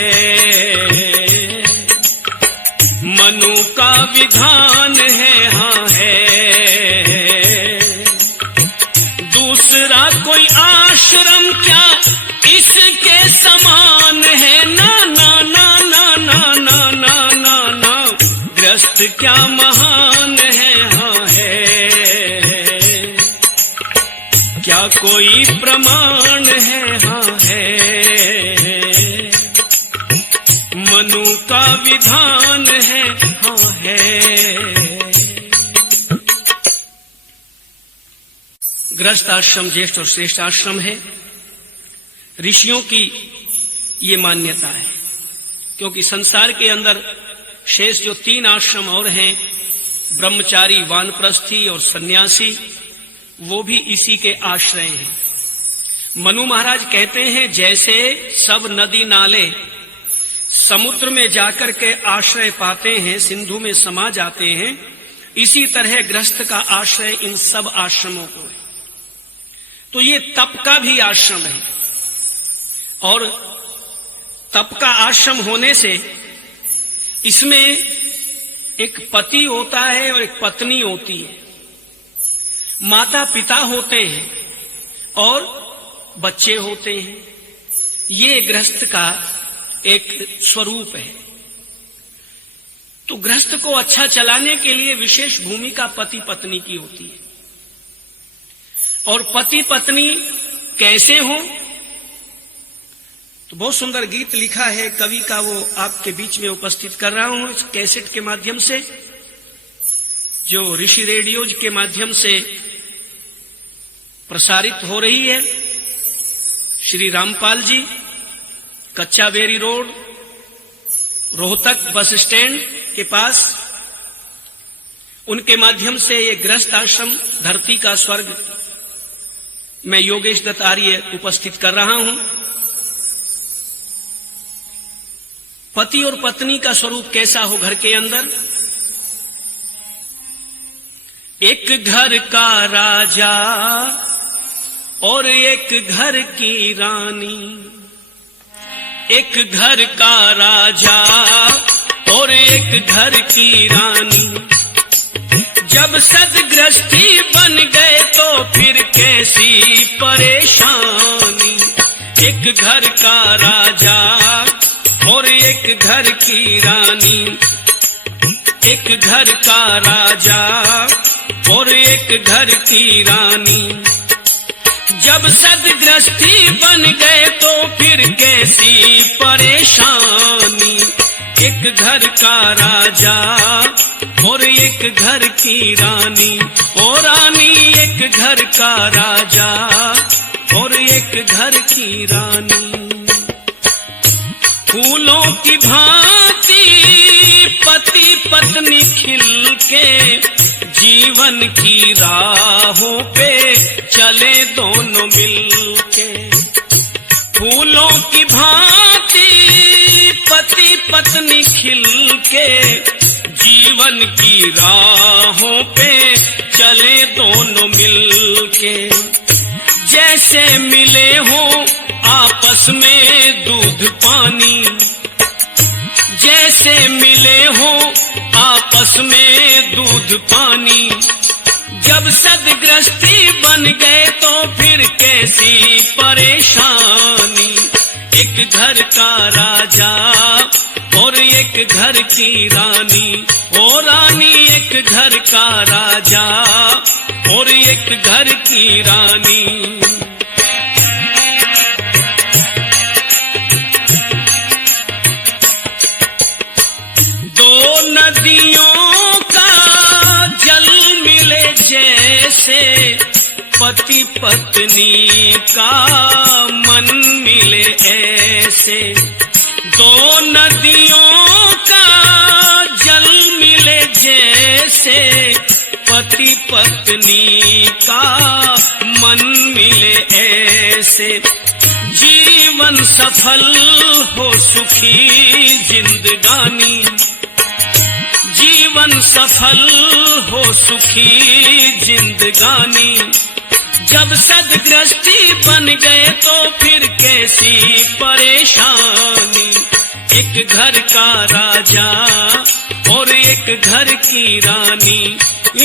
मनु का विधान है। हाँ है, दूसरा कोई आश्रम क्या इसके समान है। ना ना ना ना ना ना ना ना ना, गृहस्थ क्या महान है। हाँ है, क्या कोई प्रमाण है। हाँ है, मनु का विधान है। हाँ है, गृहस्थ आश्रम ज्येष्ठ और श्रेष्ठ आश्रम है। ऋषियों की ये मान्यता है, क्योंकि संसार के अंदर शेष जो 3 आश्रम और हैं, ब्रह्मचारी, वानप्रस्थी और सन्यासी, वो भी इसी के आश्रय हैं। मनु महाराज कहते हैं जैसे सब नदी नाले समुद्र में जाकर के आश्रय पाते हैं, सिंधु में समा जाते हैं, इसी तरह गृहस्थ का आश्रय इन सब आश्रमों को है। तो ये तप का भी आश्रम है, और तप का आश्रम होने से इसमें एक पति होता है और एक पत्नी होती है, माता पिता होते हैं और बच्चे होते हैं। ये गृहस्थ का एक स्वरूप है। तो गृहस्थ को अच्छा चलाने के लिए विशेष भूमिका पति पत्नी की होती है। और पति पत्नी कैसे हो, तो बहुत सुंदर गीत लिखा है कवि का, वो आपके बीच में उपस्थित कर रहा हूं इस कैसेट के माध्यम से, जो ऋषि रेडियोज के माध्यम से प्रसारित हो रही है। श्री रामपाल जी, कच्चा berry road, Rohtak bus stand के पास, उनके माध्यम से ये गृहस्थ आश्रम धरती का स्वर्ग मैं योगेश दत्त आर्य उपस्थित कर रहा हूं। पति और पत्नी का स्वरूप कैसा हो घर के अंदर? एक घर का राजा और एक घर की रानी, एक घर का राजा और एक घर की रानी, जब सदगृहस्थी बन गए तो फिर कैसी परेशानी। एक घर का राजा और एक घर की रानी, एक घर का राजा और एक घर की रानी, जब सदगृहस्थी बन गए तो फिर कैसी परेशानी। एक घर का राजा और एक घर की रानी, ओ रानी एक घर का राजा और एक घर की रानी। फूलों की भांति पति पत्नी खिल के जीवन की राहों पे चले दोनों मिलके। फूलों की भांति पति पत्नी खिल के जीवन की राहों पे चले दोनों मिलके। जैसे मिले हो आपस में दूध पानी, जैसे मिले हो आपस में दूध पानी, जब सदगृहस्थी बन गए तो फिर कैसी परेशानी। एक घर का राजा और एक घर की रानी, ओ रानी एक घर का राजा और एक घर की रानी। दो नदियों का जल मिले जैसे, पति पत्नी का मन मिले ऐसे। दो नदियों का जल मिले जैसे, पति पत्नी का मन मिले ऐसे। जीवन सफल हो सुखी जिंदगानी, जीवन सफल हो सुखी जिंदगानी। जब सदगृहस्थी बन गए तो फिर कैसी परेशानी। एक घर का राजा और एक घर की रानी,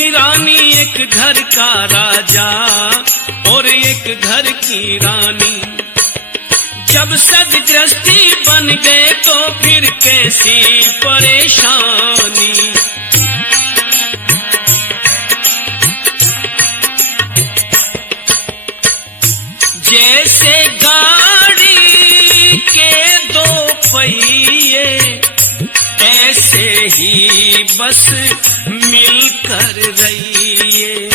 रानी एक घर का राजा और एक घर की रानी। जब सदगृहस्थी बन गए तो फिर कैसी परेशानी। जैसे गाड़ी के दो पहिए, ऐसे ही बस मिलकर रहिए।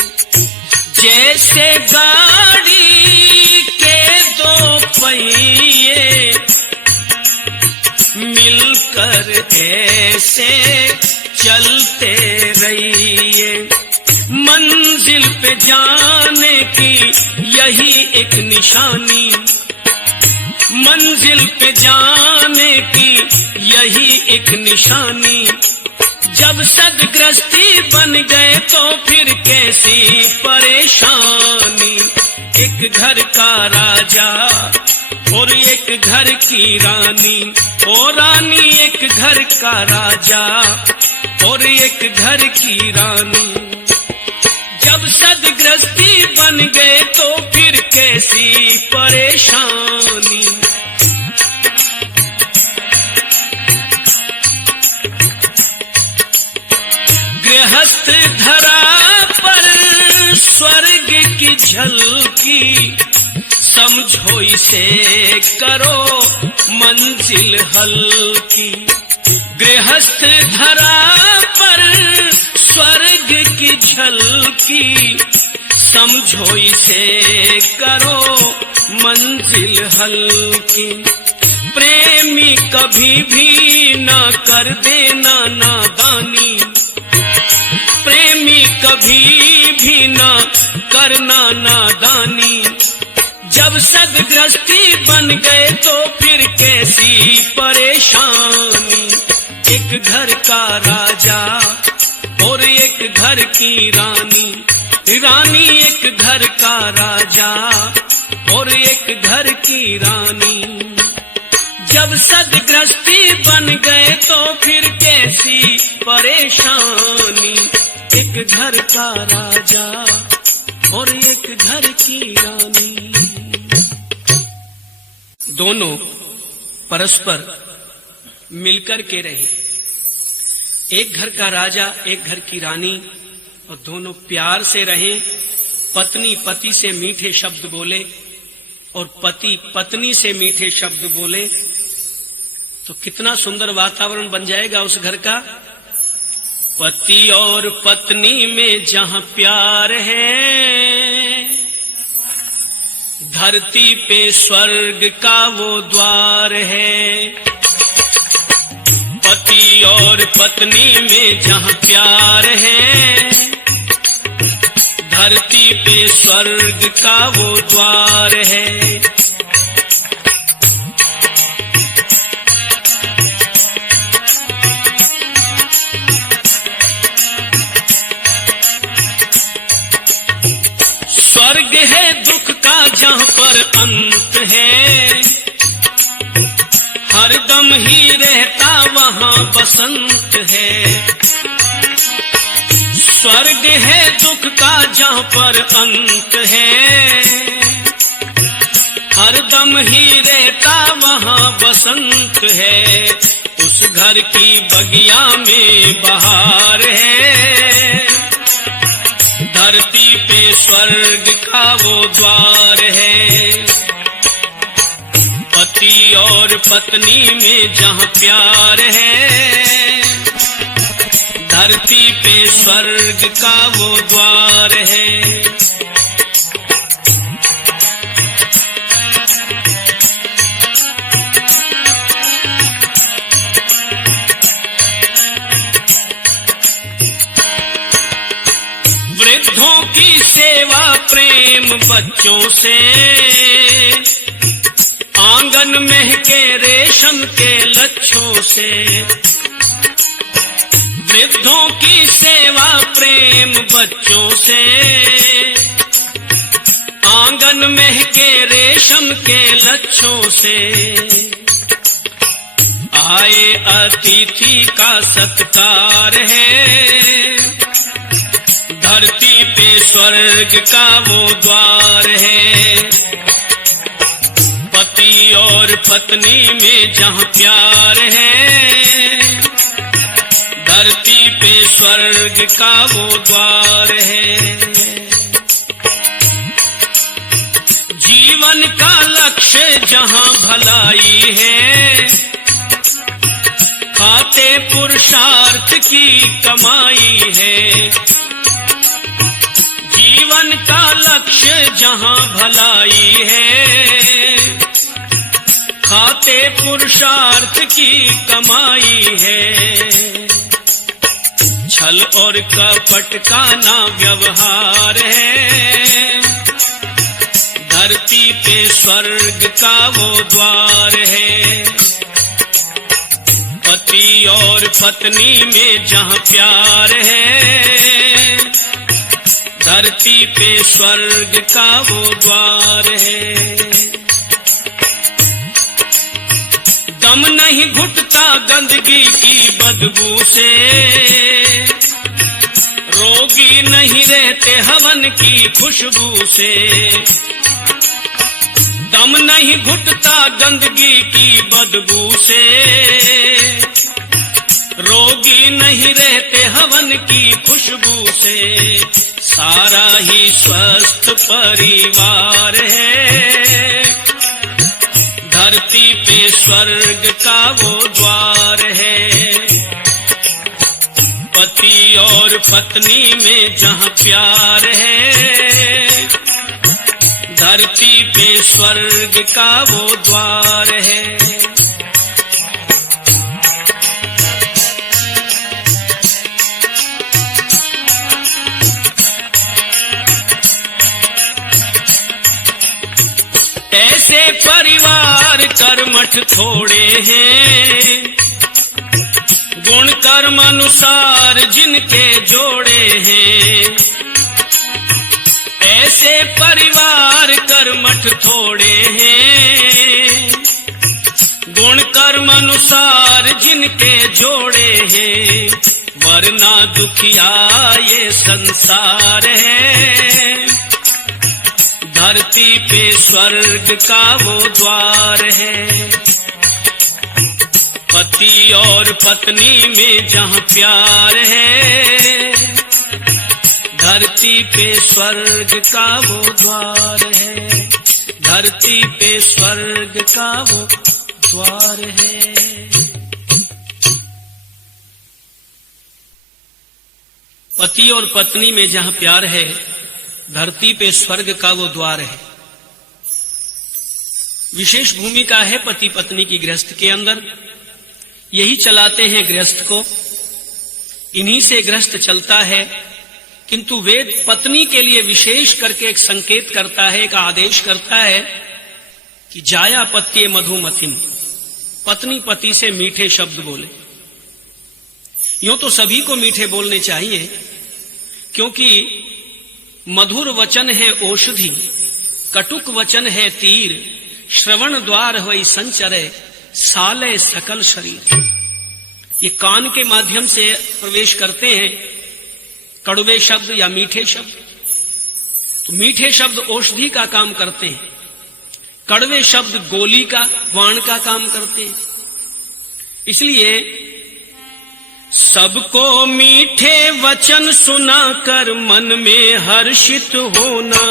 जैसे गाड़ी के दो पहिए, मिलकर ऐसे पे जाने की यही एक निशानी, मंजिल पे जाने की यही एक निशानी। जब सदगृहस्थी बन गए तो फिर कैसी परेशानी। एक घर का राजा और एक घर की रानी, ओ रानी एक घर का राजा और एक घर की रानी। जब सदगृहस्थी बन गए तो फिर कैसी परेशानी। गृहस्थ धरा पर स्वर्ग की झलकी, समझो इसे करो मंजिल हल्की। गृहस्थ धरा पर स्वर्ग की झलकी, समझो इसे करो मंजिल हल्की। प्रेमी कभी भी ना कर देना नादानी, प्रेमी कभी भी ना करना नादानी। जब सदगृहस्थी बन गए तो फिर कैसी परेशानी। एक घर का राजा और एक घर की रानी, रानी एक घर का राजा और एक घर की रानी। जब सदगृहस्थी बन गए तो फिर कैसी परेशानी। एक घर का राजा और एक घर की रानी। दोनों परस्पर मिलकर के रहे। एक घर का राजा एक घर की रानी, और दोनों प्यार से रहे। पत्नी पति से मीठे शब्द बोले और पति पत्नी से मीठे शब्द बोले, तो कितना सुंदर वातावरण बन जाएगा उस घर का। पति और पत्नी में जहां प्यार है, धरती पे स्वर्ग का वो द्वार है। पति और पत्नी में जहां प्यार है, धरती पे स्वर्ग का वो द्वार है। स्वर्ग है दुख का जहां पर अंत है, हरदम ही रहता वहां बसंत है। स्वर्ग है दुख का जहां पर अंत है, हरदम ही रहता वहां बसंत है। उस घर की बगिया में बहार है, धरती पे स्वर्ग का वो द्वार है। पति और पत्नी में जहां प्यार है, धरती पे स्वर्ग का वो द्वार है। वृद्धों की सेवा प्रेम बच्चों से, आंगन महके रेशम के लच्छों से। वृद्धों की सेवा प्रेम बच्चों से, आंगन महके रेशम के लच्छों से। आए अतिथि का सत्कार है, धरती पे स्वर्ग का वो द्वार है। पति और पत्नी में जहां प्यार है, धरती पे स्वर्ग का वो द्वार है। जीवन का लक्ष्य जहां भलाई है, खाते पुरुषार्थ की कमाई है। जीवन का लक्ष्य जहां भलाई है, खाते पुरुषार्थ की कमाई है। छल और कपट का ना व्यवहार है, धरती पे स्वर्ग का वो द्वार है। पति और पत्नी में जहाँ प्यार है, धरती पे स्वर्ग का वो द्वार है। दम नहीं घुटता गंदगी की बदबू से, रोगी नहीं रहते हवन की खुशबू से। दम नहीं घुटता गंदगी की बदबू से, रोगी नहीं रहते हवन की खुशबू से। सारा ही स्वस्थ परिवार है, धरती पे स्वर्ग का वो द्वार है। पति और पत्नी में जहाँ प्यार है, धरती पे स्वर्ग का वो द्वार है। ऐसे परिवार कर्मठ थोड़े हैं, गुण कर्म अनुसार जिनके जोड़े हैं। ऐसे परिवार कर्मठ थोड़े हैं, गुण कर्म अनुसार जिनके जोड़े हैं। वरना दुखिया ये संसार है, धरती पे स्वर्ग का वो द्वार है। पति और पत्नी में जहाँ प्यार है, धरती पे स्वर्ग का वो द्वार है। धरती पे स्वर्ग का वो द्वार है। पति और पत्नी में जहाँ प्यार है, धरती पे स्वर्ग का वो द्वार है। विशेष भूमिका है पति पत्नी की गृहस्थ के अंदर, यही चलाते हैं गृहस्थ को, इन्हीं से गृहस्थ चलता है। किंतु वेद पत्नी के लिए विशेष करके एक संकेत करता है, एक आदेश करता है कि जाया पत्ये मधुमतिम, पत्नी पति से मीठे शब्द बोले। यूं तो सभी को मीठे बोलने चाहिए, क्योंकि मधुर वचन है औषधि, कटुक वचन है तीर, श्रवण द्वार होई संचरे, साले सकल शरीर। ये कान के माध्यम से प्रवेश करते हैं कड़वे शब्द या मीठे शब्द। तो मीठे शब्द औषधि का काम करते हैं, कड़वे शब्द गोली का, बाण का काम करते हैं। इसलिए सबको मीठे वचन सुनाकर मन में हर्षित होना,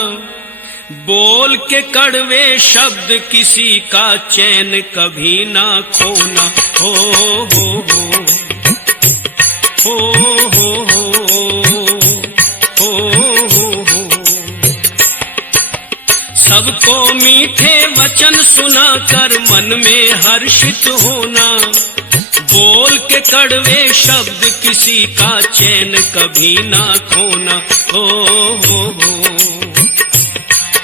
बोल के कड़वे शब्द किसी का चैन कभी ना खोना। हो हो हो हो हो हो हो हो। सबको मीठे वचन सुनाकर मन में हर्षित होना, बोल के कड़वे शब्द किसी का चैन कभी ना खोना। हो हो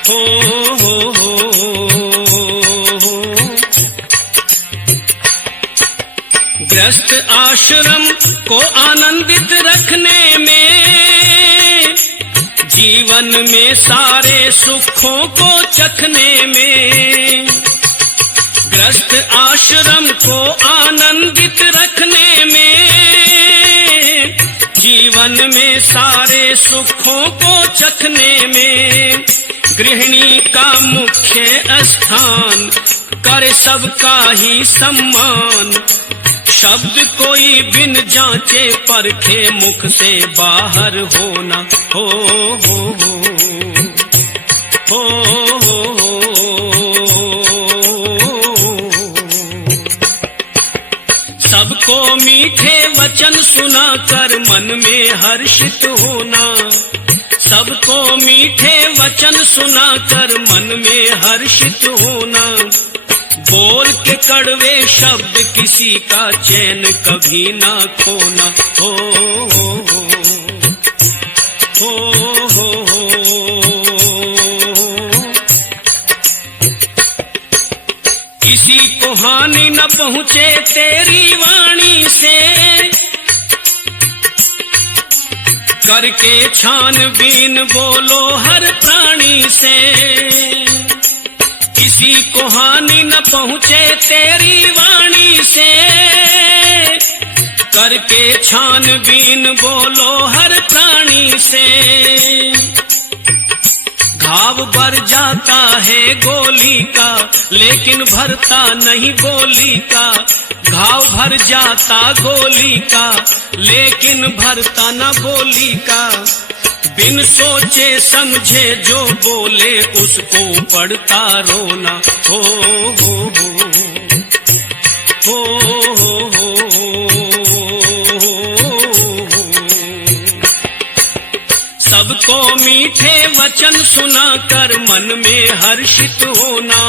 हो हो हो हो। गृहस्थ आश्रम को आनंदित रखने में, जीवन में सारे सुखों को चखने में, गृहस्थ आश्रम को आनंदित रखने में, जीवन में सारे सुखों को चखने में, गृहिणी का मुख्य स्थान करे सबका ही सम्मान। शब्द कोई बिन जांचे परखे मुख से बाहर होना। हो हो हो हो हो। सबको मीठे वचन सुनाकर मन में हर्षित होना, सबको मीठे वचन सुनाकर मन में हर्षित होना, बोल के कड़वे शब्द किसी का चैन कभी ना खोना। हो हो हो। किसी को हानि न पहुंचे तेरी वाणी से, करके छानबीन बोलो हर प्राणी से। किसी को हानि न पहुंचे तेरी वाणी से, करके छानबीन बोलो हर प्राणी से। घाव भर जाता है गोली का, लेकिन भरता नहीं बोली का। घाव भर जाता गोली का, लेकिन भरता न बोली का। बिन सोचे समझे जो बोले उसको पड़ता रोना। हो हो हो हो हो हो। सबको मीठे वचन सुनाकर मन में हर्षित होना।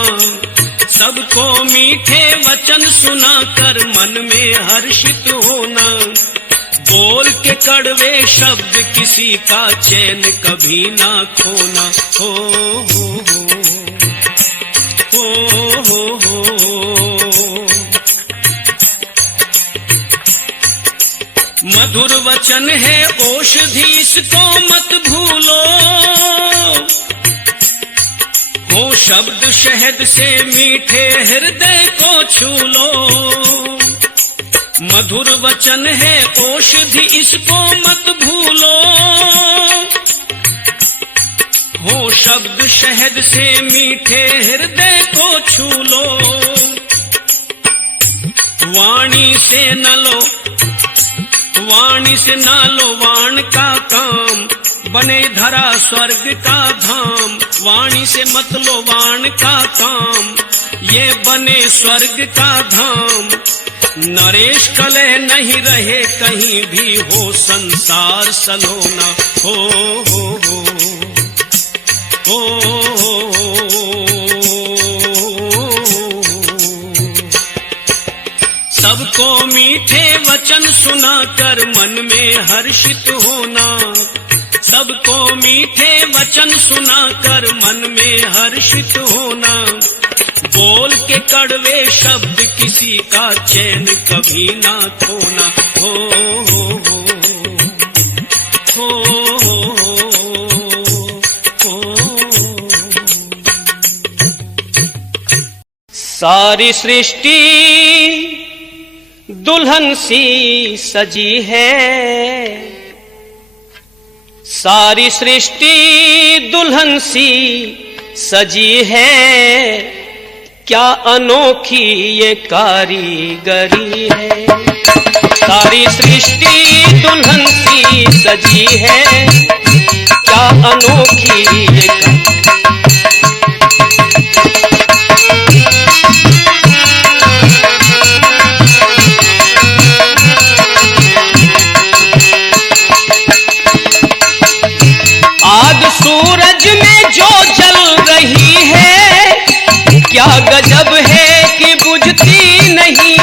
सबको मीठे वचन सुनाकर मन में हर्षित होना। बोल के कड़वे शब्द किसी का चैन कभी ना खोना। हो हो हो हो हो हो। मधुर वचन है औषधि, इसको मत भूलो। हो शब्द शहद से मीठे हृदय को छू लो। मधुर वचन है औषधि, इसको मत भूलो। हो शब्द शहद से मीठे हृदय को छू लो। वाणी से न लो, वाणी से ना लो वाण का काम, बने धरा स्वर्ग का धाम। वाणी से मत लो वाण का काम, ये बने स्वर्ग का धाम। नरेश कलह नहीं रहे कहीं भी, हो संसार सलोना। हो हो हो हो हो सबको मीठे वचन सुनाकर मन में हर्षित होना। सबको मीठे वचन सुनाकर मन में हर्षित होना। बोल के कड़वे शब्द किसी का चैन कभी ना खोना। हो हो हो हो हो। सारी सृष्टि दुल्हन सी सजी है। सारी सृष्टि दुल्हन सी सजी है। क्या अनोखी ये कारीगरी है। सारी सृष्टि दुल्हन सी सजी है। क्या अनोखी ये सूरज में जो जल रही है, क्या गजब है कि बुझती नहीं